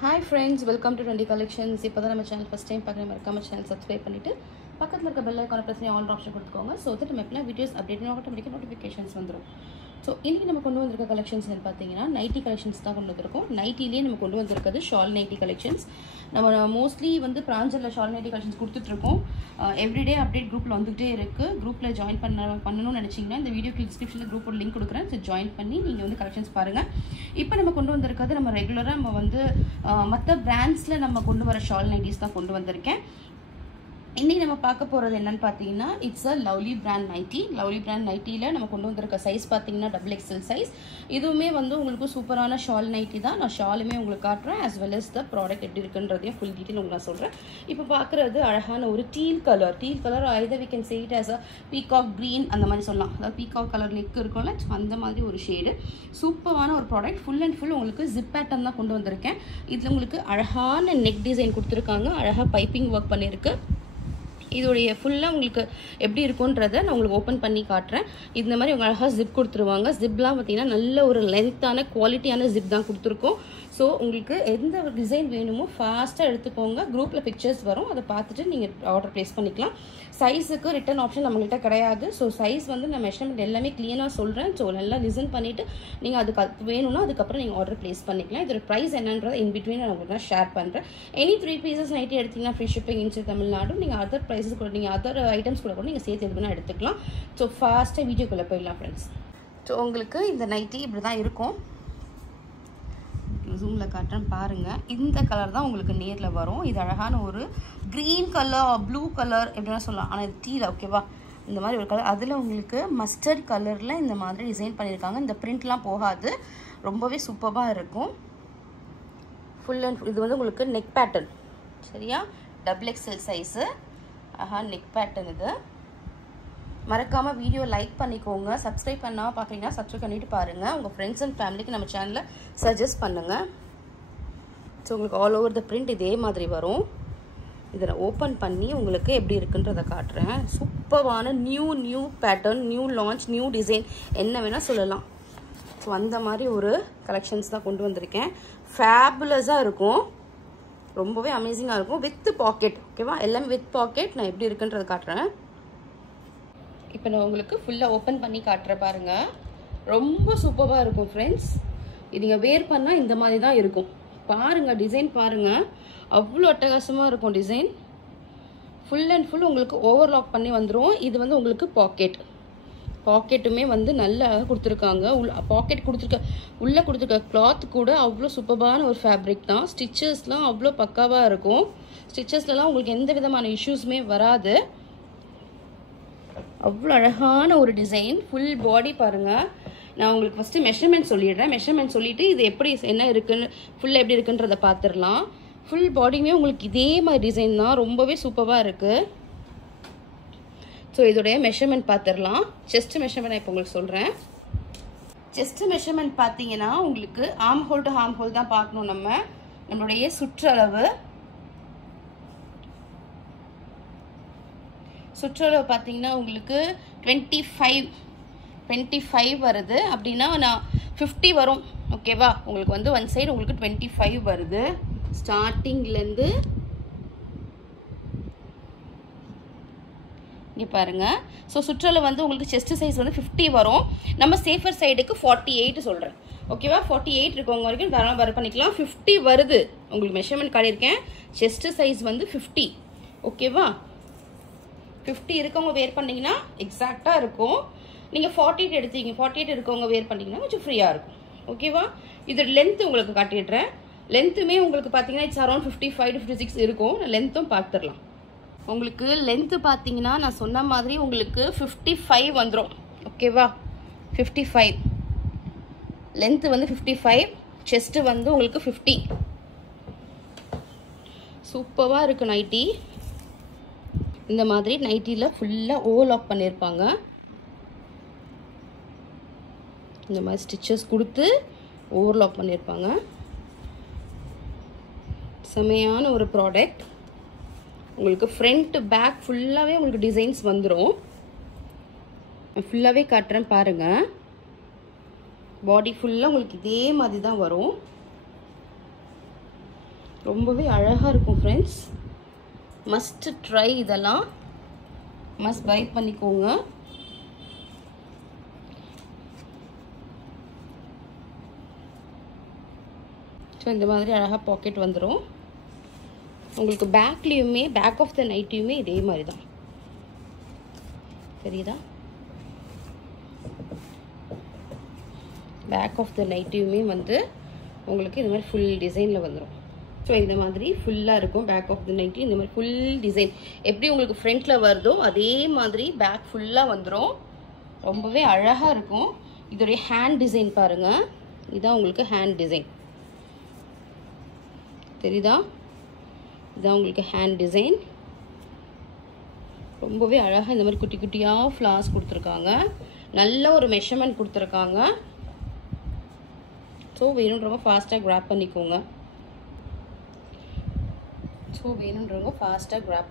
Hi friends, welcome to 20 collections. இப்போ தான் நம்ம சேனல் ஃபர்ஸ்ட் டைம் பார்க்குற மாதிரி நம்ம சேனல் சப்ஸ்கிரைப் பண்ணிட்டு பக்கத்தில் இருக்க பெல் ஐகானை பிரஸ் பண்ணி ஆல் ஆப்ஷன் கொடுத்துக்கோங்க. ஸோ தட் நம்ம எப்பலாம் வீடியோஸ் அப்டேட் ஆட்டோமேட்டிக்காக நோட்டிஃபிகேஷன்ஸ் வந்துடும். ஸோ இன்றைக்கி நம்ம கொண்டு வந்திருக்க கலெக்ஷன்ஸ் பார்த்தீங்கன்னா நைட்டி கலெக்ஷன்ஸ் தான் கொண்டு வந்திருக்கோம். நைட்டிலேயே நம்ம கொண்டு வந்திருக்கிறது ஷால் நைட்டி கலெக்ஷன்ஸ். நம்ம மோஸ்ட்லி வந்து பிராஞ்சரில் ஷால் நைட்டி கலெக்ஷன்ஸ் கொடுத்துட்ருக்கோம். எவ்ரிடே அப்டேட் குரூப்பில் வந்துகிட்டே இருக்குது. குரூப்பில் ஜாயின் பண்ணணும்னு நினச்சிங்கன்னா இந்த வீடியோக்கு டிஸ்கிரிப்ஷனில் குரூப்போட லிங்க் கொடுக்குறேன். ஸோ ஜாயின் பண்ணி நீங்கள் வந்து கலெக்ஷன்ஸ் பாருங்கள். இப்போ நம்ம கொண்டு வந்திருக்கிறது நம்ம ரெகுலராக நம்ம வந்து மற்ற பிராண்ட்ஸில் நம்ம கொண்டு வர ஷால் நைட்டிஸ் தான் கொண்டு வந்திருக்கேன். இன்றைக்கி நம்ம பார்க்க போகிறது என்னென்னு பார்த்தீங்கன்னா it's a lovely brand nightie. Lovely brand நைட்டியில் நம்ம கொண்டு வந்திருக்க சைஸ் பார்த்தீங்கன்னா XXL சைஸ். இதுவுமே வந்து உங்களுக்கு சூப்பரான ஷால் நைட்டி தான். நான் ஷாலுமே உங்களுக்கு காட்டுறேன் as well as the product எப்படி இருக்குன்றதையும் ஃபுல் டீட்டெயில் உங்களுக்கு நான் சொல்கிறேன். இப்போ பார்க்குறது அழகான ஒரு deal colour either we can say it as a peacock green அந்த மாதிரி சொல்லலாம். அதாவது பீகாக் கலர் நெக் இருக்கும்ல அந்த மாதிரி ஒரு ஷேடு. சூப்பரான ஒரு ப்ராடக்ட். ஃபுல் அண்ட் ஃபுல் உங்களுக்கு ஜிப் பேட்டர்ன் தான் கொண்டு வந்திருக்கேன். இதில் உங்களுக்கு அழகான நெக் டிசைன் கொடுத்துருக்காங்க. அழகாக பைப்பிங் ஒர்க் பண்ணியிருக்கு. இதோடைய ஃபுல்லாக உங்களுக்கு எப்படி இருக்குன்றதை நான் உங்களுக்கு ஓப்பன் பண்ணி காட்டுறேன். இந்த மாதிரி உங்கள் அழகாக ஜிப் கொடுத்துருவாங்க. ஜிப்லாம் பார்த்தீங்கன்னா நல்ல ஒரு லென்த்தான குவாலிட்டியான ஜிப் தான் கொடுத்துருக்கோம். ஸோ உங்களுக்கு எந்த ஒரு டிசைன் வேணுமோ ஃபாஸ்ட்டாக எடுத்துக்கோங்க. குரூப்பில் பிக்சர்ஸ் வரும், அதை பார்த்துட்டு நீங்கள் ஆர்டர் ப்ளேஸ் பண்ணிக்கலாம். சைஸுக்கு ரிட்டன் ஆப்ஷன் நம்மள்கிட்ட கிடையாது. ஸோ சைஸ் வந்து நான் மெஷர்மெண்ட் எல்லாமே க்ளீனாக சொல்கிறேன். ஸோ நல்லா லிசன் பண்ணிவிட்டு நீங்கள் அதுக்கு வேணும்னா அதுக்கப்புறம் நீங்கள் ஆர்டர் ப்ளேஸ் பண்ணிக்கலாம். இதோட ப்ரைஸ் என்னன்றதை இன்பிட்வீன் நான் உங்களுக்கு ஷேர் பண்ணுறேன். எனி 3 பீசஸ் நைட்டி எடுத்திங்கன்னா ஃப்ரீ ஷிப்பிங் இன்ச்சு தமிழ்நாடு. நீங்கள் அதர் ப்ரைஸஸ் கூட நீங்கள் அதர் ஐட்டம்ஸ் கூட நீங்கள் சேர்த்து எதுனா எடுத்துக்கலாம். ஸோ ஃபாஸ்ட்டாக வீடியோக்குள்ளே போயிடலாம் ஃப்ரெண்ட்ஸ். ஸோ உங்களுக்கு இந்த நைட்டி இப்படி தான் இருக்கும். ஜூமில் காட்டுறேன் பாருங்கள். இந்த கலர் தான் உங்களுக்கு நேரில் வரும். இது அழகான ஒரு க்ரீன் கலர், ப்ளூ கலர் எப்படின்னா சொல்லலாம். ஆனால் இது டீல ஓகேவா இந்த மாதிரி ஒரு கலர். அதில் உங்களுக்கு மஸ்டர்ட் கலரில் இந்த மாதிரி டிசைன் பண்ணியிருக்காங்க. இந்த பிரிண்ட்லாம் போகாது, ரொம்பவே சூப்பராக இருக்கும். ஃபுல் அண்ட் இது வந்து உங்களுக்கு நெக் பேட்டர்ன் சரியா, XXL சைஸு. நெக் பேட்டர்ன் இது. மறக்காமல் வீடியோ லைக் பண்ணிக்கோங்க. சப்ஸ்கிரைப் பண்ணால் பார்க்குறீங்கன்னா சப்ஸ்கிரைப் பண்ணிவிட்டு பாருங்கள். உங்கள் ஃப்ரெண்ட்ஸ் அண்ட் ஃபேமிலிக்கு நம்ம சேனலை சஜஸ்ட் பண்ணுங்கள். ஸோ உங்களுக்கு ஆல் ஓவர் த பிரிண்ட் இதே மாதிரி வரும். இதை ஓப்பன் பண்ணி உங்களுக்கு எப்படி இருக்குன்றதை காட்டுறேன். சூப்பரான new pattern, new launch, new design என்ன வேணால் சொல்லலாம். ஸோ அந்த மாதிரி ஒரு கலெக்ஷன்ஸ் தான் கொண்டு வந்திருக்கேன். ஃபேபுலஸாக இருக்கும், ரொம்பவே அமேசிங்காக இருக்கும். வித் பாக்கெட் ஓகேவா, எல்லாமே வித் பாக்கெட். நான் எப்படி இருக்குன்றதை காட்டுறேன். இப்போ நான் உங்களுக்கு ஃபுல்லாக ஓப்பன் பண்ணி காட்டுறேன் பாருங்கள். ரொம்ப சூப்பராக இருக்கும் ஃப்ரெண்ட்ஸ். இது நீங்கள் வேர் பண்ணால் இந்த மாதிரி தான் இருக்கும். பாருங்கள் டிசைன் பாருங்கள், அவ்வளோ அட்டகாசமாக இருக்கும் டிசைன். ஃபுல் அண்ட் ஃபுல் உங்களுக்கு ஓவர்லாக் பண்ணி வந்துடும். இது வந்து உங்களுக்கு பாக்கெட்டுமே வந்து நல்லா கொடுத்துருக்காங்க. பாக்கெட் உள்ளே கொடுத்துருக்க கிளாத் கூட அவ்வளோ சூப்பரான ஒரு ஃபேப்ரிக் தான். ஸ்டிச்சஸ்லாம் அவ்வளோ பக்காவாக இருக்கும். ஸ்டிச்சஸ்லாம் உங்களுக்கு எந்த விதமான இஷ்யூஸுமே வராது. அவ்வளோ அழகான ஒரு டிசைன். ஃபுல் பாடி பாருங்கள். நான் உங்களுக்கு ஃபஸ்ட்டு மெஷர்மெண்ட் சொல்லிடுறேன். மெஷர்மெண்ட் சொல்லிவிட்டு இது எப்படி என்ன இருக்குன்னு ஃபுல்லாக எப்படி இருக்குன்றதை பார்த்துடலாம். ஃபுல் பாடியுமே உங்களுக்கு இதே மாதிரி டிசைன் தான், ரொம்பவே சூப்பராக இருக்குது. ஸோ இதோடைய மெஷர்மெண்ட் பார்த்துடலாம். செஸ்ட் மெஷர்மெண்ட் நான் இப்போ உங்களுக்கு சொல்கிறேன். செஸ்ட் மெஷர்மெண்ட் பார்த்தீங்கன்னா உங்களுக்கு arm whole to arm whole தான் பார்க்கணும். நம்மளுடைய சுற்றளவு பார்த்தீங்கன்னா உங்களுக்கு 25 வருது. அப்படின்னா நான் 50 வரும் ஓகேவா. உங்களுக்கு வந்து ஒன் சைடு உங்களுக்கு 25 வருது ஸ்டார்டிங்லேருந்து. இங்கே பாருங்கள். ஸோ சுற்றளவு வந்து உங்களுக்கு செஸ்ட் சைஸ் வந்து 50 வரும். நம்ம சேஃபர் சைடுக்கு 48 சொல்கிறேன் ஓகேவா. 48 இருக்கவங்க வரைக்கும் தாராளமாக வேர் பண்ணிக்கலாம். 50 வருது உங்களுக்கு மெஷர்மெண்ட் காட்டியிருக்கேன். செஸ்ட் சைஸ் வந்து 50 ஓகேவா. 50 இருக்கவங்க வேர் பண்ணிங்கன்னா எக்ஸாக்டாக இருக்கும். நீங்கள் 48 எடுத்தீங்க, 48 இருக்கவங்க வேர் பண்ணிங்கன்னா கொஞ்சம் ஃப்ரீயாக இருக்கும் ஓகேவா. இதோட லென்த்து உங்களுக்கு காட்டிடுறேன். லென்த்துமே உங்களுக்கு பார்த்தீங்கன்னா இட்ஸ் அரௌண்ட் 55 to 56 இருக்கும். நான் லென்த்தும் பார்த்துடலாம். உங்களுக்கு லென்த்து பார்த்தீங்கன்னா நான் சொன்ன மாதிரி உங்களுக்கு 55 வந்துடும் ஓகேவா. 55 லென்த்து வந்து 55, செஸ்ட்டு வந்து உங்களுக்கு 50. சூப்பராக இருக்குது நைட்டி. இந்த மாதிரி நைட்டியில் ஃபுல்லாக ஓவர்லாக் பண்ணியிருப்பாங்க. இந்த மாதிரி ஸ்டிச்சஸ் கொடுத்து ஓவர்லாக் பண்ணியிருப்பாங்க. செமையான ஒரு ப்ராடக்ட். உங்களுக்கு ஃப்ரண்ட் பேக் ஃபுல்லாகவே உங்களுக்கு டிசைன்ஸ் வந்துடும். ஃபுல்லாகவே காட்டுறேன் பாருங்கள். பாடி ஃபுல்லாக உங்களுக்கு இதே மாதிரி தான் வரும். ரொம்பவே அழகாக இருக்கும் ஃப்ரெண்ட்ஸ். மஸ்ட் ட்ரை, இதெல்லாம் மஸ்ட் பை பண்ணிக்கோங்க. ஸோ இந்த மாதிரி அழகாக பாக்கெட் வந்துடும். உங்களுக்கு பேக்லேயுமே, பேக் ஆஃப் த நைட்டியுமே இதே மாதிரி தான் தெரியுதா? பேக் ஆஃப் த நைட்டியுமே வந்து உங்களுக்கு இந்த மாதிரி ஃபுல் டிசைனில் வந்துடும். ஸோ இந்த மாதிரி ஃபுல்லாக இருக்கும் பேக் ஆஃப் த நைட்டி. இந்த மாதிரி ஃபுல் டிசைன் எப்படி உங்களுக்கு ஃப்ரண்ட்டில் வருதோ அதே மாதிரி பேக் ஃபுல்லாக வந்துடும். ரொம்பவே அழகாக இருக்கும். இதோடைய ஹேண்ட் டிசைன் பாருங்கள். இதுதான் உங்களுக்கு ஹேண்ட் டிசைன் தெரியுதா? இதுதான் உங்களுக்கு ஹேண்ட் டிசைன். ரொம்பவே அழகாக இந்த மாதிரி குட்டி குட்டியாக ஃப்ளார்ஸ் கொடுத்துருக்காங்க. நல்ல ஒரு மெஷர்மெண்ட் கொடுத்துருக்காங்க. ஸோ வேணுன்றவங்க ஃபாஸ்ட்டாக கிராப்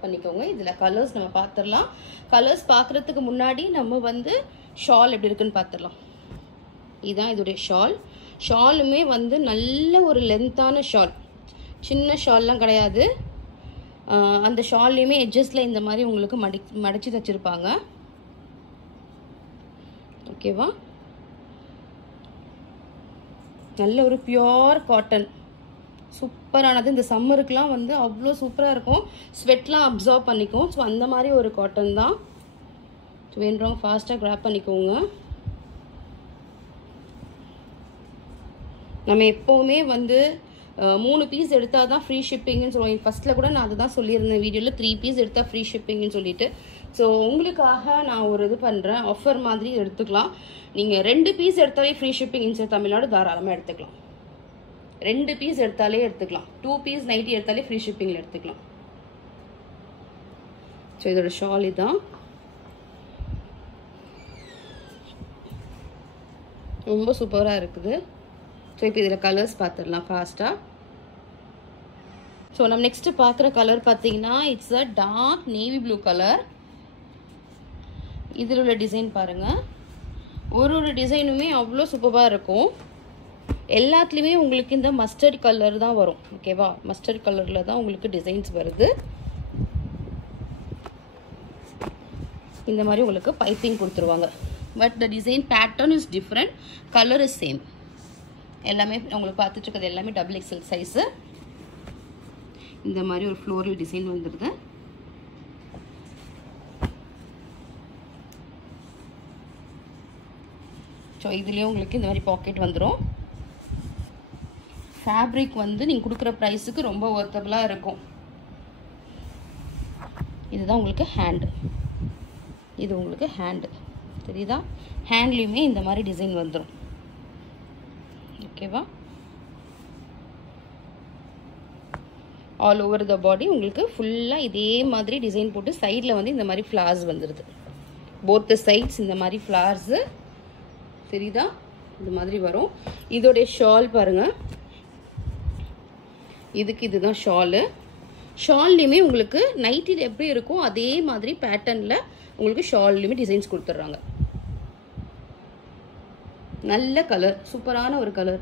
பண்ணிக்கோங்க. இதில் கலர்ஸ் நம்ம பார்த்துடலாம். கலர்ஸ் பார்க்குறதுக்கு முன்னாடி நம்ம வந்து ஷால் எப்படி இருக்குன்னு பார்த்துடலாம். இதுதான் இதோடைய ஷால். ஷாலுமே வந்து நல்ல ஒரு லென்த்தான ஷால், சின்ன ஷால்லாம் கிடையாது. அந்த ஷால்லையுமே எட்ஜஸில் இந்த மாதிரி உங்களுக்கு மடிச்சு தச்சிருப்பாங்க. ஓகேவா? நல்ல ஒரு பியோர் காட்டன், சூப்பரானது. இந்த சம்மருக்குலாம் வந்து அவ்வளோ சூப்பராக இருக்கும். ஸ்வெட்லாம் அப்சார்ப் பண்ணிக்கும். ஸோ அந்த மாதிரி ஒரு காட்டன் தான். வேணுறவங்க ஃபாஸ்ட்டாக கிராப் பண்ணிக்கோங்க. நம்ம எப்போவுமே வந்து 3 பீஸ் எடுத்தால் தான் ஃப்ரீ ஷிப்பிங்னு சொல்லுவோம். ஃபஸ்ட்டில் கூட நான் அதுதான் சொல்லியிருந்தேன் வீடியோவில், 3 பீஸ் எடுத்தால் ஃப்ரீ ஷிப்பிங்னு சொல்லிட்டு. ஸோ உங்களுக்காக நான் ஒரு இது பண்ணுறேன், ஆஃபர் மாதிரி எடுத்துக்கலாம். நீங்கள் 2 பீஸ் எடுத்தாலே ஃப்ரீ ஷிப்பிங் இன்சைட் தமிழ்நாடு தாராளமாக எடுத்துக்கலாம். 2 பீஸ் எடுத்தாலே எடுத்துக்கலாம். 2 பீஸ் நைட்டி எடுத்தாலே ஃப்ரீ ஷிப்பிங்கில் எடுத்துக்கலாம். ஸோ இதோட ஷால் இதுதான். ரொம்ப சூப்பராக இருக்குது. ஸோ இப்போ இதில் கலர்ஸ் பார்த்துடலாம் ஃபாஸ்ட்டாக. ஸோ நம்ம நெக்ஸ்ட்டு பார்க்குற கலர் பார்த்தீங்கன்னா it's a dark navy blue colour. இதில் உள்ள டிசைன் பாருங்கள். ஒரு டிசைனுமே அவ்வளோ சூப்பராக இருக்கும். எல்லாத்துலேயுமே உங்களுக்கு இந்த மஸ்டர்ட் கலர் தான் வரும். ஓகேவா? மஸ்டர்ட் கலரில் தான் உங்களுக்கு டிசைன்ஸ் வருது. இந்த மாதிரி உங்களுக்கு பைப்பிங் கொடுத்துருவாங்க. But the design pattern is different, colour is same. எல்லாமே உங்களுக்கு பார்த்துட்டு இருக்கிறது எல்லாமே XXL சைஸு. இந்த மாதிரி ஒரு ஃப்ளோரல் டிசைன் வந்துடுது. ஸோ இதுலேயும் உங்களுக்கு இந்த மாதிரி பாக்கெட் வந்துடும். ஃபேப்ரிக் வந்து நீங்கள் கொடுக்குற ப்ரைஸுக்கு ரொம்ப ஒர்த்தபுளாக இருக்கும். இதுதான் உங்களுக்கு ஹேண்டு. இது உங்களுக்கு ஹேண்டு தெரியுதா? ஹேண்ட்லேயுமே இந்த மாதிரி டிசைன் வந்துடும். ஓகேவா? ஆல் ஓவர் த பாடி உங்களுக்கு ஃபுல்லாக இதே மாதிரி டிசைன் போட்டு சைடில் வந்து இந்த மாதிரி ஃப்ளார்ஸ் வந்துடுது. போத் சைட்ஸ் இந்த மாதிரி ஃப்ளார்ஸு தெரியுதா? இந்த மாதிரி வரும். இதோடைய ஷால் பாருங்கள். இதுதான் ஷாலு. ஷால்லையுமே உங்களுக்கு நைட்டில் எப்படி இருக்கும் அதே மாதிரி பேட்டர்னில் உங்களுக்கு ஷால்லையுமே டிசைன்ஸ் கொடுத்துட்றாங்க. நல்ல கலர், சூப்பரான ஒரு கலர்.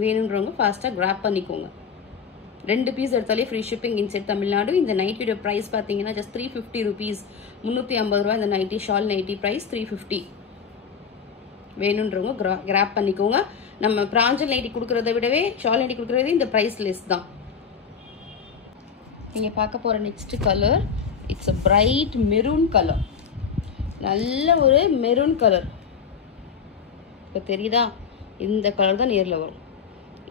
வேணுன்றவங்க ஃபாஸ்ட்டாக கிராப் பண்ணிக்கோங்க. 2 பீஸ் எடுத்தாலே ஃப்ரீ ஷிப்பிங் இன்சைட் தமிழ்நாடு. இந்த நைட்டியோட ப்ரைஸ் பார்த்தீங்கன்னா ஜஸ்ட் 350 ருபீஸ், 350 ரூபா. இந்த நைட்டி ஷால் நைட்டி ப்ரைஸ் 350. வேணுன்றவங்க கிராப் பண்ணிக்கோங்க. நம்ம பிராஞ்சல் நைட்டி கொடுக்குறத விடவே ஷால் நைட்டி கொடுக்குறதே இந்த ப்ரைஸ் லெஸ் தான். நீங்கள் பார்க்க போகிற next colour it's a bright maroon colour. நல்ல ஒரு மெரூன் கலர். இப்போ தெரியுதா? இந்த கலர் தான் நேரில் வரும்.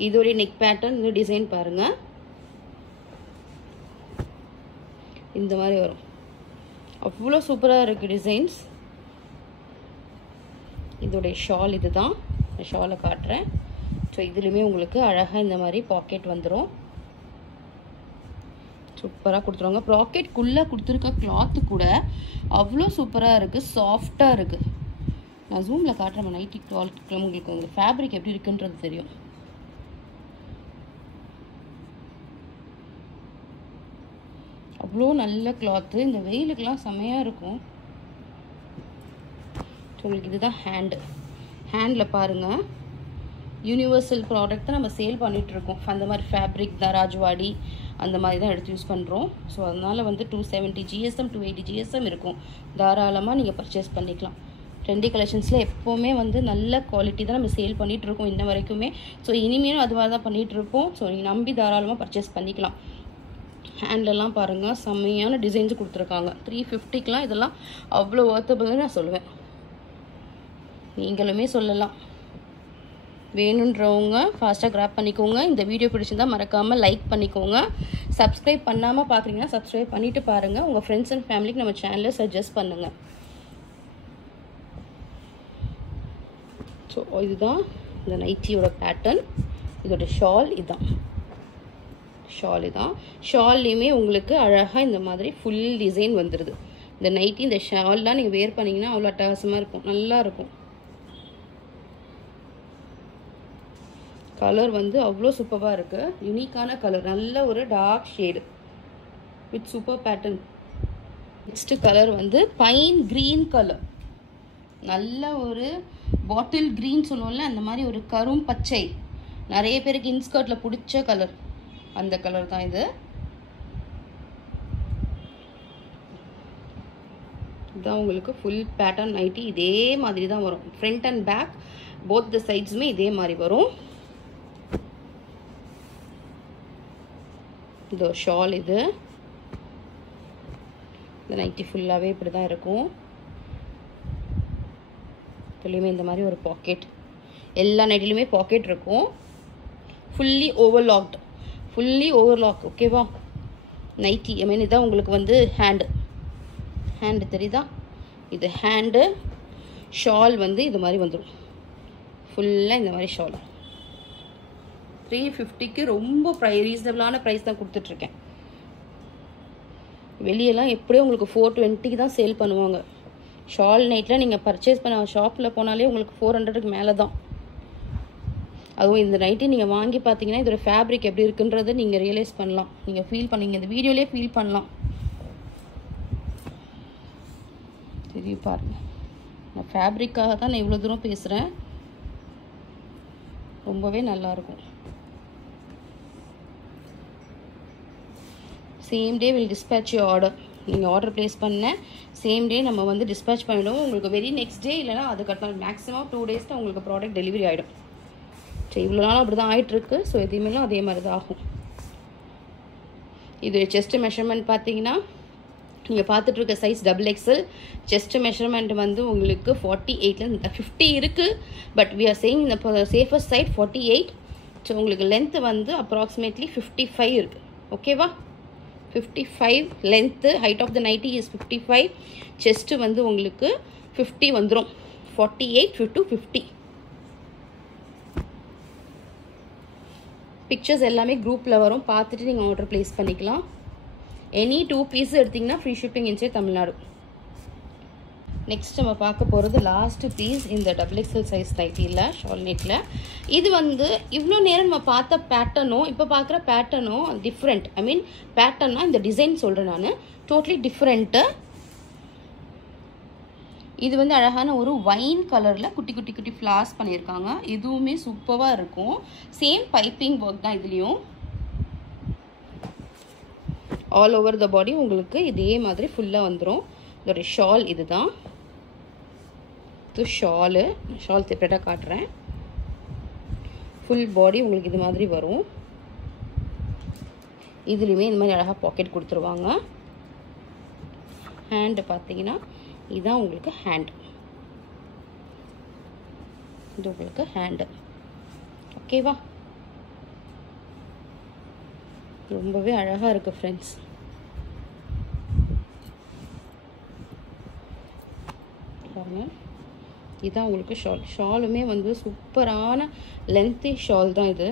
இதோடைய நெக் பேட்டர்ன், இந்த டிசைன் பாருங்கள். இந்த மாதிரி வரும். அவ்வளோ சூப்பராக இருக்குது டிசைன்ஸ். இதோடைய ஷால் இதுதான். ஷாலை காட்டுறேன். ஸோ இதுலேயுமே உங்களுக்கு அழகாக இந்த மாதிரி பாக்கெட் வந்துடும். சூப்பராக கொடுத்துருவாங்க. பாக்கெட்குள்ளே கொடுத்துருக்க கிளாத்து கூட அவ்வளோ சூப்பராக இருக்குது, சாஃப்டாக இருக்குது. நான் ஜூமில் காட்டுறேன். நைட்டி கிளாத் உங்களுக்கு வந்து ஃபேப்ரிக் எப்படி இருக்குன்றது தெரியும். அவ்வளோ நல்ல கிளாத்து. இந்த வெயிலுக்கெலாம் செமையாக இருக்கும். உங்களுக்கு இதுதான் ஹேண்டில் பாருங்கள். யூனிவர்சல் ப்ராடக்ட் தான் நம்ம சேல் பண்ணிகிட்ருக்கோம். அந்த மாதிரி ஃபேப்ரிக் தான், ராஜ்வாடி அந்த மாதிரி தான் எடுத்து யூஸ் பண்ணுறோம். ஸோ அதனால் வந்து 270 GSM 280 GSM இருக்கும். தாராளமாக நீங்கள் பர்ச்சேஸ் பண்ணிக்கலாம். ட்ரெண்டி கலெக்ஷன்ஸில் எப்போவுமே வந்து நல்ல குவாலிட்டி தான் நம்ம சேல் பண்ணிகிட்ருக்கோம் இன்ன வரைக்குமே. ஸோ இனிமேலும் அது மாதிரி தான் பண்ணிகிட்ருப்போம். ஸோ நீங்கள் நம்பி தாராளமாக பர்ச்சேஸ் பண்ணிக்கலாம். ஹேண்ட்லலாம் பாருங்கள், செம்மையான டிசைன்ஸ் கொடுத்துருக்காங்க. 350க்கெலாம் இதெல்லாம் அவ்வளோ ஒர்த்தபிள்னு நான் சொல்லுவேன். நீங்களுமே சொல்லலாம். வேணுன்றவங்க ஃபாஸ்ட்டாக கிராப் பண்ணிக்கோங்க. இந்த வீடியோ பிடிச்சிருந்தால் மறக்காமல் லைக் பண்ணிக்கோங்க. சப்ஸ்கிரைப் பண்ணாமல் பார்க்குறீங்கன்னா சப்ஸ்கிரைப் பண்ணிவிட்டு பாருங்கள். உங்கள் ஃப்ரெண்ட்ஸ் அண்ட் ஃபேமிலிக்கு நம்ம சேனலை சஜஸ்ட் பண்ணுங்கள். ஸோ இதுதான் இந்த நைட்டியோட பேட்டர்ன். இதோட ஷால் இதுதான். ஷால்லையுமே உங்களுக்கு அழகாக இந்த மாதிரி ஃபுல் டிசைன் வந்துடுது. இந்த நைட்டி இந்த ஷால்லாம் நீங்கள் வேர் பண்ணிங்கன்னா அவ்வளோ அட்டகாசமாக இருக்கும், நல்லாயிருக்கும். கலர் வந்து அவ்வளோ சூப்பராக இருக்குது. யூனிக்கான கலர், நல்ல ஒரு dark shade with super pattern. Next colour வந்து பைன் க்ரீன் கலர். நல்ல ஒரு பாட்டில் க்ரீன் சொல்லுவோம்ல, அந்த மாதிரி ஒரு கரும் பச்சை. நிறைய பேருக்கு இன்ஸ்கர்ட்டில் பிடிச்ச கலர், அந்த கலர் தான் இது. இதுதான் உங்களுக்கு ஃபுல் பேட்டர்ன் நைட்டி. இதே மாதிரி தான் வரும். Front and back both the சைட்ஸுமே இதே மாதிரி வரும். இது ஷால். இது இந்த நைட்டி ஃபுல்லாகவே இப்படி தான் இருக்கும். இதுலேயுமே இந்த மாதிரி ஒரு பாக்கெட், எல்லா நைட்டிலுமே பாக்கெட் இருக்கும். ஃபுல்லி ஓவர்லாக் ஓகேவா நைட்டி. ஐ மீன் இதான் உங்களுக்கு வந்து ஹேண்டு தெரியுதா? இது ஹேண்டு. ஷால் வந்து இது மாதிரி வந்துடும் ஃபுல்லாக. இந்த மாதிரி ஷால் 350க்கு ரொம்ப ரீசனபிளான ப்ரைஸ் தான் கொடுத்துட்ருக்கேன். வெளியெல்லாம் எப்படியும் உங்களுக்கு 420க்கு தான் சேல் பண்ணுவாங்க. ஷால் நைட்டில் நீங்கள் பர்ச்சேஸ் பண்ண ஷாப்பில் போனாலே உங்களுக்கு 400க்கு மேலே தான். அதுவும் இந்த நைட்டி நீங்கள் வாங்கி பார்த்தீங்கன்னா இதோட ஃபேப்ரிக் எப்படி இருக்குன்றதை நீங்கள் ரியலைஸ் பண்ணலாம், நீங்கள் ஃபீல் பண்ணீங்க, இந்த வீடியோலேயே ஃபீல் பண்ணலாம். தெரியும் பாருங்கள். நான் ஃபேப்ரிக்காக தான் நான் இவ்வளோ தூரம் பேசுகிறேன். ரொம்பவே நல்லாயிருக்கும். Same day will dispatch you order. நீங்கள் ஆர்டர் ப்ளேஸ் பண்ண சேம் டே நம்ம வந்து டிஸ்பேட்ச் பண்ணிவிடுவோம். உங்களுக்கு வெரி நெக்ஸ்ட் டே இல்லைனா அதுக்கடுத்த மேக்ஸிமம் 2 டேஸில் உங்களுக்கு ப்ராடக்ட் டெலிவரி ஆகிடும். சரி, இவ்வளோ நாள் அப்படி தான் ஆகிட்டுருக்கு. ஸோ எதுவுமேலாம் அதே மாதிரி தான் ஆகும். இது செஸ்ட்டு மெஷர்மெண்ட் பார்த்தீங்கன்னா நீங்கள் பார்த்துட்ருக்க சைஸ் XXL. செஸ்ட்டு மெஷர்மெண்ட் வந்து உங்களுக்கு 48லேருந்து 50 இருக்குது. பட் வி ஆர் சேயிங் இந்த சேஃபஸ்ட் சைட் 48. ஸோ உங்களுக்கு லென்த்து வந்து அப்ராக்சிமேட்லி 55 இருக்குது. ஓகேவா? 55 length. Height of the nighty is 55. Chest வந்து உங்களுக்கு 50 வந்துடும். 48 to 50. பிக்சர்ஸ் எல்லாமே குரூப்பில் வரும், பார்த்துட்டு நீங்கள் ஆர்டர் ப்ளேஸ் பண்ணிக்கலாம். எனி 2 பீஸ் எடுத்திங்கன்னா free shipping inside Tamil Nadu. Next நம்ம பார்க்க போகிறது லாஸ்ட் பீஸ் இந்த XXL சைஸ் நைட்டியில், ஷால் நைட்டில். இது வந்து இவ்வளோ நேரம் நம்ம பார்த்த பேட்டர்னும் இப்போ பார்க்குற பேட்டர்னும் டிஃப்ரெண்ட். ஐ மீன் பேட்டர்னா இந்த டிசைன் சொல்கிறேன் நான், டோட்டலி டிஃப்ரெண்ட்டு. இது வந்து அழகான ஒரு வைன் கலரில் குட்டி குட்டி குட்டி ஃப்ளார்ஸ் பண்ணியிருக்காங்க. இதுவுமே சூப்பராக இருக்கும். சேம் பைப்பிங் ஒர்க் தான் இதுலேயும். ஆல் ஓவர் த பாடி உங்களுக்கு இதே மாதிரி ஃபுல்லாக வந்துடும். இதோடைய ஷால் இது தான். இது ஷால் செப்பரேட்டாக காட்டுறேன். ஃபுல் பாடி உங்களுக்கு இது மாதிரி வரும். இதுலேயுமே இந்த மாதிரி அழகாக பாக்கெட் கொடுத்துருவாங்க. ஹேண்டு பார்த்தீங்கன்னா இதுதான் உங்களுக்கு ஹேண்ட். இது உங்களுக்கு ஹேண்டு. ஓகேவா? ரொம்பவே அழகாக இருக்குது ஃப்ரெண்ட்ஸ். பாருங்க, இதுதான் உங்களுக்கு ஷாலுமே வந்து சூப்பரான லென்த்தி ஷால் தான் இது.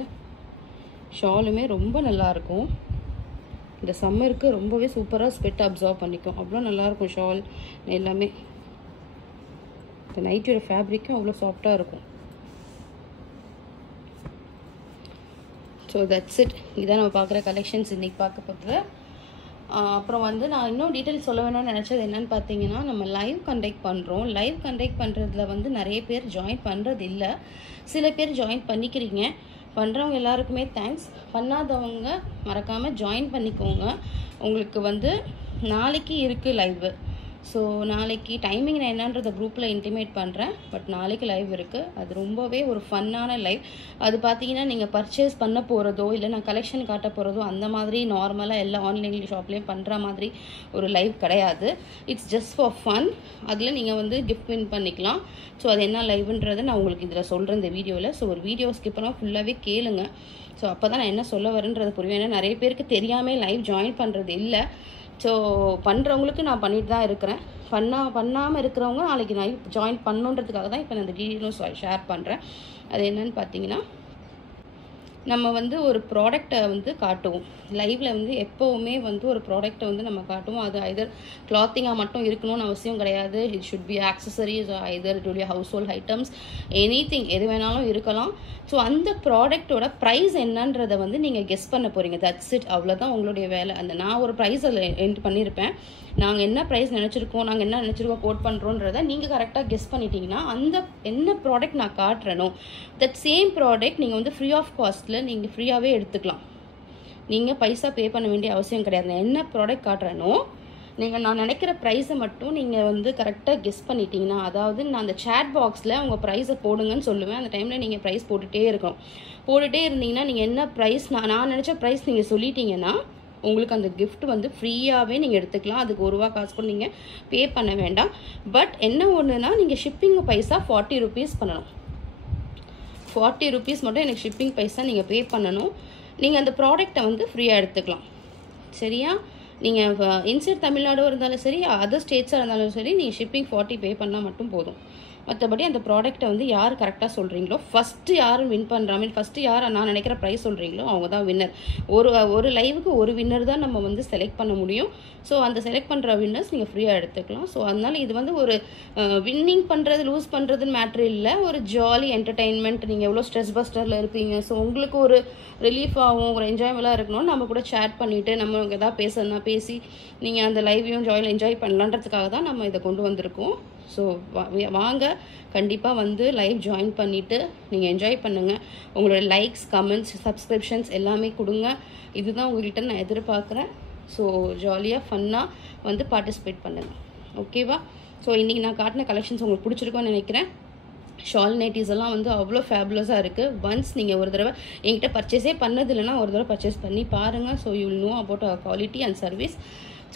ஷாலுமே ரொம்ப நல்லாயிருக்கும். இந்த சம்மருக்கு ரொம்பவே சூப்பராக ஸ்வெட் அப்சார்ப் பண்ணிக்கும். அவ்வளோ நல்லாயிருக்கும் ஷால் எல்லாமே. இந்த நைட்டியோட ஃபேப்ரிக்கும் அவ்வளோ சாஃப்டாக இருக்கும். So that's it. இதான் நம்ம பார்க்குற கலெக்ஷன்ஸ் இன்றைக்கி பார்க்க போகிறது. அப்புறம் வந்து நான் இன்னும் டீட்டெயில் சொல்ல வேணும்னு நினச்சது என்னென்னு பார்த்தீங்கன்னா, நம்ம லைவ் கண்டக்ட் பண்ணுறோம். லைவ் கண்டக்ட் பண்ணுறதுல வந்து நிறைய பேர் ஜாயின் பண்ணுறது இல்லை. சில பேர் ஜாயின் பண்ணிக்கிறீங்க. பண்ணுறவங்க எல்லாருக்குமே தேங்க்ஸ். பண்ணாதவங்க மறக்காமல் ஜாயின் பண்ணிக்கோங்க. உங்களுக்கு வந்து நாளைக்கு இருக்குது லைவு. ஸோ நாளைக்கு டைமிங் நான் என்னன்றதை குரூப்பில் இன்டிமேட் பண்ணுறேன். பட் நாளைக்கு லைவ் இருக்குது. அது ரொம்பவே ஒரு ஃபன்னான லைவ். அது பார்த்தீங்கன்னா நீங்கள் பர்ச்சேஸ் பண்ண போகிறதோ இல்லை நான் கலெக்ஷன் காட்ட போகிறதோ அந்த மாதிரி நார்மலாக எல்லா ஆன்லைன் ஷாப்லேயும் பண்ணுற மாதிரி ஒரு லைவ் கிடையாது. It's just for fun. அதில் நீங்கள் வந்து கிஃப்ட் வின் பண்ணிக்கலாம். ஸோ அது என்ன லைவ்ன்றதை நான் உங்களுக்கு இதில் சொல்கிறேன் இந்த வீடியோவில். ஸோ ஒரு வீடியோ ஸ்கிப் பண்ணால் ஃபுல்லாகவே கேளுங்க. ஸோ அப்போ தான் நான் என்ன சொல்ல வரேன்றது புரியும். ஏன்னா நிறைய பேருக்கு தெரியாமல் லைவ் ஜாயின் பண்ணுறது இல்லை. ஸோ பண்ணுறவங்களுக்கு நான் பண்ணிட்டு தான் இருக்கிறேன். பண்ணாமல் இருக்கிறவங்க நாளைக்கு நான் ஜாயின் பண்ணுன்றதுக்காக தான் இப்போ நான் இந்த டீட்டெயிலும் ஷேர் பண்ணுறேன். அது என்னன்னு பார்த்தீங்கன்னா, நம்ம வந்து ஒரு ப்ராடக்டை வந்து காட்டுவோம் லைவில். வந்து எப்போவுமே வந்து ஒரு ப்ராடக்டை வந்து நம்ம காட்டுவோம். அது ஐதர் கிளாத்திங்காக மட்டும் இருக்கணும்னு அவசியம் கிடையாது. It should be accessories, Hyder it உடைய ஹவுஸ் ஹோல்ட் ஐட்டம்ஸ், எனிதிங், எது வேணாலும் இருக்கலாம். ஸோ அந்த ப்ராடக்டோட ப்ரைஸ் என்னன்றதை வந்து நீங்கள் கெஸ் பண்ண போகிறீங்க. That's it. அவ்வளோதான் உங்களுடைய வேலை. அந்த நான் ஒரு ப்ரைஸ் அதில் என்ட்ரு பண்ணியிருப்பேன். நாங்கள் என்ன ப்ரைஸ் நினச்சிருக்கோம், நாங்கள் என்ன நினச்சிருக்கோம் கோட் பண்ணுறோன்றதை நீங்கள் கரெக்டாக கெஸ் பண்ணிட்டீங்கன்னா அந்த என்ன ப்ராடக்ட் நான் காட்டுறேனோ தட் சேம் ப்ராடக்ட் நீங்கள் வந்து ஃப்ரீ ஆஃப் காஸ்ட்டில் நீங்கள் ஃப்ரீயாகவே எடுத்துக்கலாம். நீங்கள் பைசா பே பண்ண வேண்டிய அவசியம் கிடையாது. நான் என்ன ப்ராடக்ட் காட்டுறேனோ நான் நினைக்கிற ப்ரைஸை மட்டும் நீங்கள் வந்து கரெக்டாக கெஸ் பண்ணிட்டீங்கன்னா, அதாவது நான் அந்த சேட் பாக்ஸில் உங்கள் ப்ரைஸை போடுங்கன்னு சொல்லுவேன். அந்த டைமில் நீங்கள் ப்ரைஸ் போட்டுகிட்டே இருக்கணும். போட்டுகிட்டே இருந்தீங்கன்னா நீங்கள் என்ன ப்ரைஸ் நான் நினச்ச ப்ரைஸ் நீங்கள் சொல்லிட்டீங்கன்னா உங்களுக்கு அந்த கிஃப்ட் வந்து ஃப்ரீயாகவே நீங்கள் எடுத்துக்கலாம். அதுக்கு ₹1 காசு கூட நீங்கள் பே பண்ண வேண்டாம். பட் என்ன ஒன்றுனா, நீங்கள் ஷிப்பிங் பைசா 40 rupees பண்ணணும். 40 rupees மட்டும் எனக்கு ஷிப்பிங் பைசா நீங்கள் பே பண்ணணும். நீங்கள் அந்த ப்ராடக்டை வந்து ஃப்ரீயாக எடுத்துக்கலாம். சரியா? நீங்கள் இன்சைட் தமிழ்நாடு இருந்தாலும் சரி, அதர் ஸ்டேட்ஸாக இருந்தாலும் சரி, நீங்கள் ஷிப்பிங் 40 பே பண்ணால் மட்டும் போதும். மற்றபடி அந்த ப்ராடக்ட்டை வந்து யார் கரெக்டாக சொல்கிறீங்களோ, ஃபஸ்ட்டு யார் வின் பண்ணுறாங்க, ஃபஸ்ட்டு யார் நான் நினைக்கிற ப்ரைஸ் சொல்கிறீங்களோ அவங்க தான் வின்னர். ஒரு லைவுக்கு ஒரு வின்னர் தான் நம்ம வந்து செலக்ட் பண்ண முடியும். ஸோ அந்த செலக்ட் பண்ணுற வின்னர்ஸ் நீங்கள் ஃப்ரீயாக எடுத்துக்கலாம். ஸோ அதனால் இது வந்து ஒரு வின்னிங் பண்ணுறது லூஸ் பண்ணுறதுன்னு மேட்ரு இல்லை. ஒரு ஜாலி என்டர்டெயின்மெண்ட். நீங்கள் எவ்வளோ ஸ்ட்ரெஸ் பஸ்டரில் இருப்பீங்க, ஸோ உங்களுக்கு ஒரு ரிலீஃப் ஆகும், ஒரு என்ஜாய்மெண்ட்டாக இருக்கணும். நம்ம கூட சேட் பண்ணிவிட்டு நம்ம எதாவது பேசுனா பேசி நீங்கள் அந்த லைவையும் என்ஜாய் பண்ணலான்றதுக்காக தான் நம்ம இதை கொண்டு வந்திருக்கோம். ஸோ வாங்க, கண்டிப்பாக வந்து லைவ் ஜாயின் பண்ணிவிட்டு நீங்கள் என்ஜாய் பண்ணுங்கள். உங்களோட லைக்ஸ், கமெண்ட்ஸ், சப்ஸ்கிரிப்ஷன்ஸ் எல்லாமே கொடுங்க. இதுதான் உங்கள்கிட்ட நான் எதிர்பார்க்குறேன். ஸோ ஜாலியாக ஃபன்னாக வந்து பார்ட்டிசிபேட் பண்ணுங்கள். ஓகேவா? ஸோ இன்றைக்கி நான் காட்டின கலெக்ஷன்ஸ் உங்களுக்கு பிடிச்சிருக்கோன்னு நினைக்கிறேன். ஷால் நைட்டிஸ் எல்லாம் வந்து அவ்வளோ ஃபேபுலஸாக இருக்குது. ஒன்ஸ் நீங்கள் ஒரு தடவை என்கிட்ட பர்ச்சேஸே பண்ணது இல்லைன்னா ஒரு தடவை பர்ச்சேஸ் பண்ணி பாருங்கள். So you will know about our quality and service.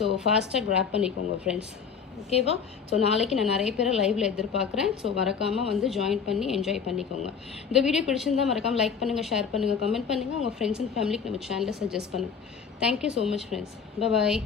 So ஃபாஸ்ட்டாக கிராப் பண்ணிக்கோங்க ஃப்ரெண்ட்ஸ். ஓகேவா? ஸோ நாளைக்கு நான் நிறைய பேரை லைவில் எதிர்பார்க்குறேன். ஸோ மறக்காமல் வந்து ஜாயின் பண்ணி என்ஜாய் பண்ணிக்கோங்க. இந்த வீடியோ பிடிச்சிருந்தால் மறக்காமல் லைக் பண்ணுங்கள், ஷேர் பண்ணுங்கள், கமெண்ட் பண்ணுங்கள். உங்கள் ஃப்ரெண்ட்ஸ் அண்ட் ஃபேமிலிக்கு நம்ம சேனலை சஜஸ்ட் பண்ணுங்கள். Thank you so much friends. பாய்.